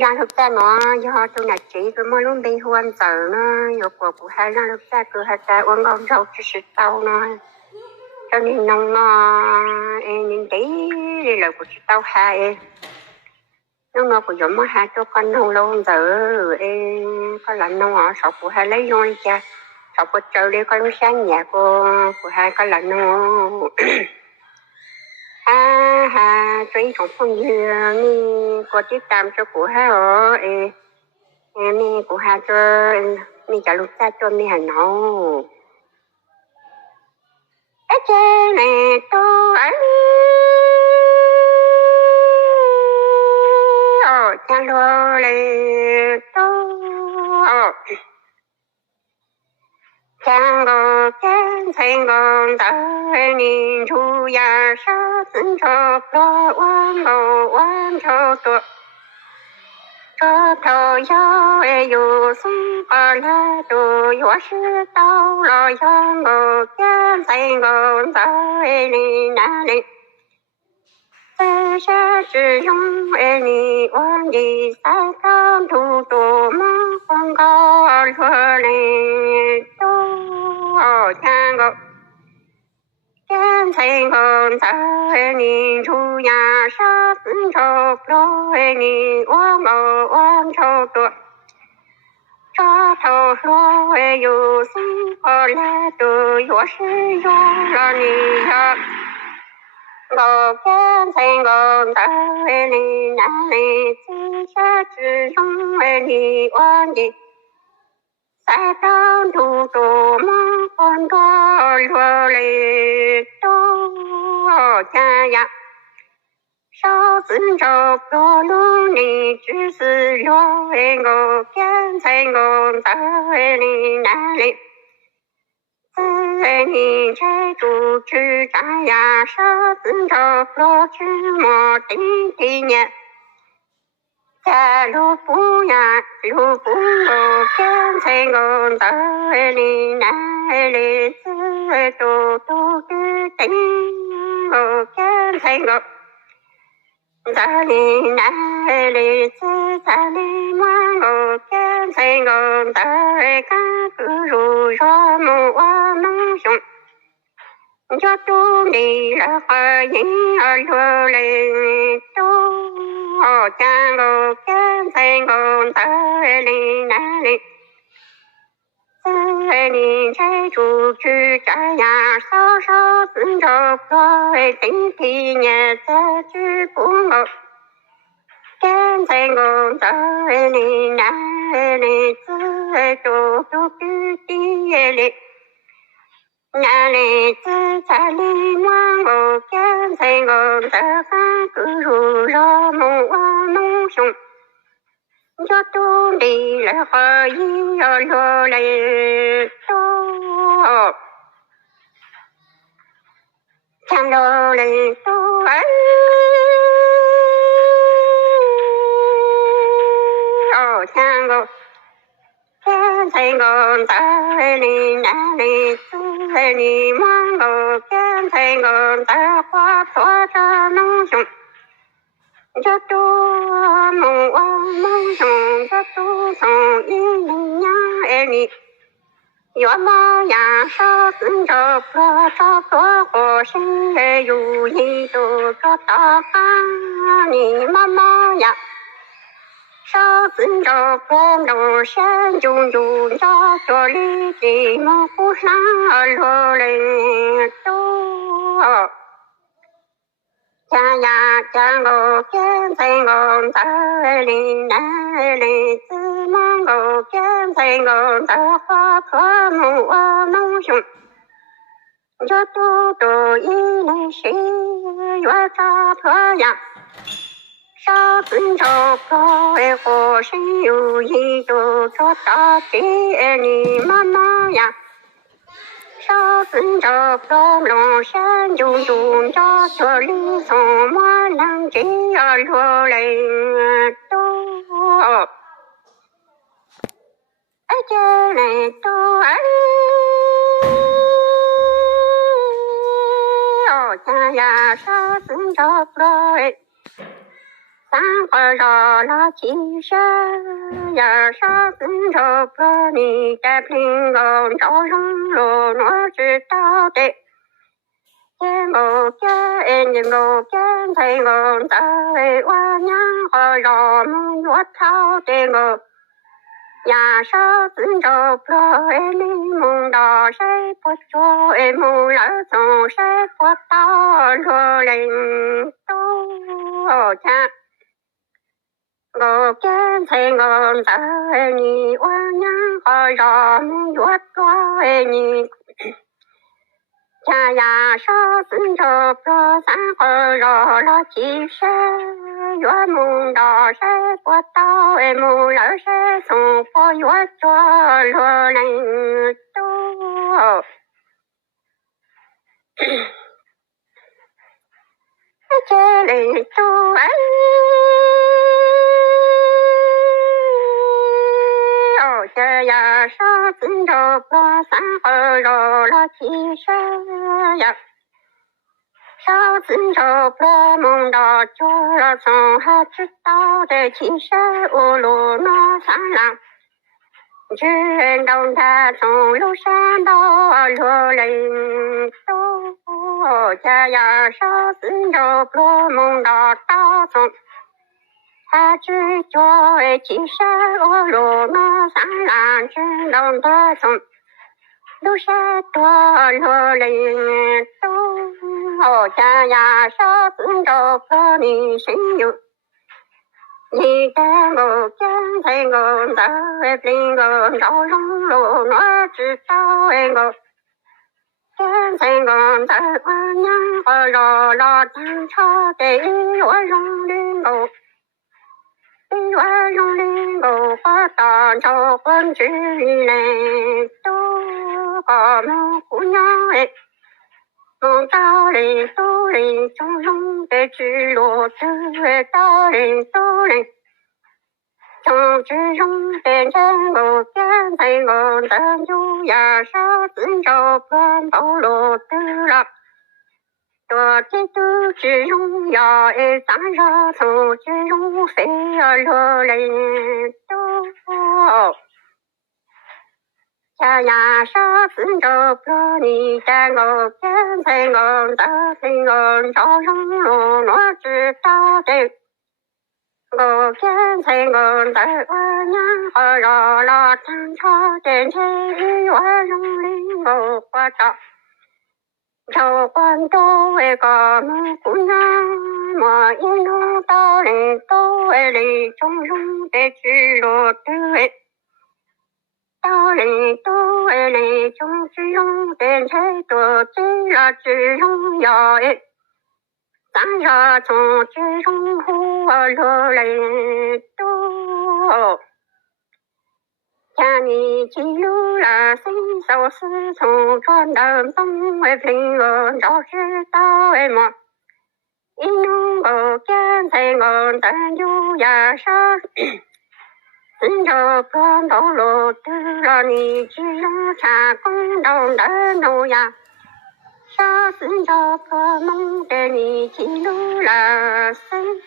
让thực ra nó do tôi là chỉ cái món luôn bị hoan giờ nó yêu của hai让thực ra cứ hai ta uống ngon rau chỉ sự tao nó cho nên nông nó nên tí đi lời của tao hai nó của giống mà hai cho con nông lâu giờ có lần nông họ sợ của hai lấy ngon cha sợ của trời đi con sáng nhà của hai có lần nông truy không phong như mi có tiếp tam cho của hai ở mi của hai cho mi trả lúc ta cho mi hà nội ấy chứ này tôi ấy chàng đồ lệ tôi chàng đồ chàng thành gồm tới nhìn chú ya sát sinh cho lo oan cho tôi cho thầu yo yo sung pa la do yo shi tao lo yang go chàng thành gồm tới nhìn na li在下只用你万里三江土多么广告落泪都看过天成功在你出呀杀死丑罗你往丑多抓头罗有心过来都有时用了你呀我跟成功在你那里，自下只用你万里，三江土多么广多落泪都家呀，少子找不路你只是若我跟成功在你那里。你摘竹枝扎呀，沙子着落枝莫地地年。假如不呀，如不我跟成功在你那里自都知定我跟成功。在你那里自在你望我跟成功在干不如若木我梦熊。就祝你了花影儿落泪都将我跟成功在你那里在你摘竹枝摘呀稍稍自着破顶皮年在知不我跟成功在你那里在住知地里那里自在里望我跟成功的发不如若梦我梦熊就肚里了花影要落泪都看落泪都看过跟成功在你那里在你望我跟成功的花托着梦熊这多梦我梦熊这多从一零年你有么样少子着不着多火神如意都着大汉你妈妈呀少子着不着山中中着着里寂寞不上落泪都家呀家我跟成功在你那里自梦我跟成功的花可梦我梦熊这都一年是月扎破呀少子着不为火神有一都着大姐你妈妈呀少子着不龙山中中着着里从我能这样落泪都这里都家呀少子着不三和绕了七山呀，沙子着不你在平宫招荣罗我知道的。天公天天公天天公在我娘和绕梦我操的我。呀，沙子着不你梦到谁不做梦儿从谁不到罗人都家。我见天公在你我娘和绕梦我做你。家呀，沙子着不三和绕了七山，月梦到谁不到梦儿谁从不月做罗人都。这里都哎。这呀，沙子着不三和绕了七山呀。沙子着不梦到脚儿从还知道的七山无路那三郎。只懂他从庐山到罗人都。这呀，沙子着不梦到道从。他只脚七山无路那三郎，只懂他从庐山到罗人都。家呀，沙子着不你心有。你的我见在我在平宫招荣罗我知道我。见在我在我娘和绕了当朝的我容的我。我容的我和当朝混之内都个梦姑娘哎。梦到人都人中容的之路之到人都人。从之中变成我变成我的有呀沙子着奔跑路的了。多的都之中呀咱着从之中飞了人都。家呀，沙子着不你在我变成我的平宫招荣罗我知道的。我变成我的我娘和绕了当朝的天我容里我活着。朝官都为个母姑娘，我一路到人都为里中容的之路对。到人都为里中之容的才多最了之容要哎。咱家从之中呼罗人都。家里记录了新手是从转灯东为平安早知道为么。一路我跟在我等有呀上。跟着关道路丢了你只用查公道的路呀。沙子着个梦给你记录了生。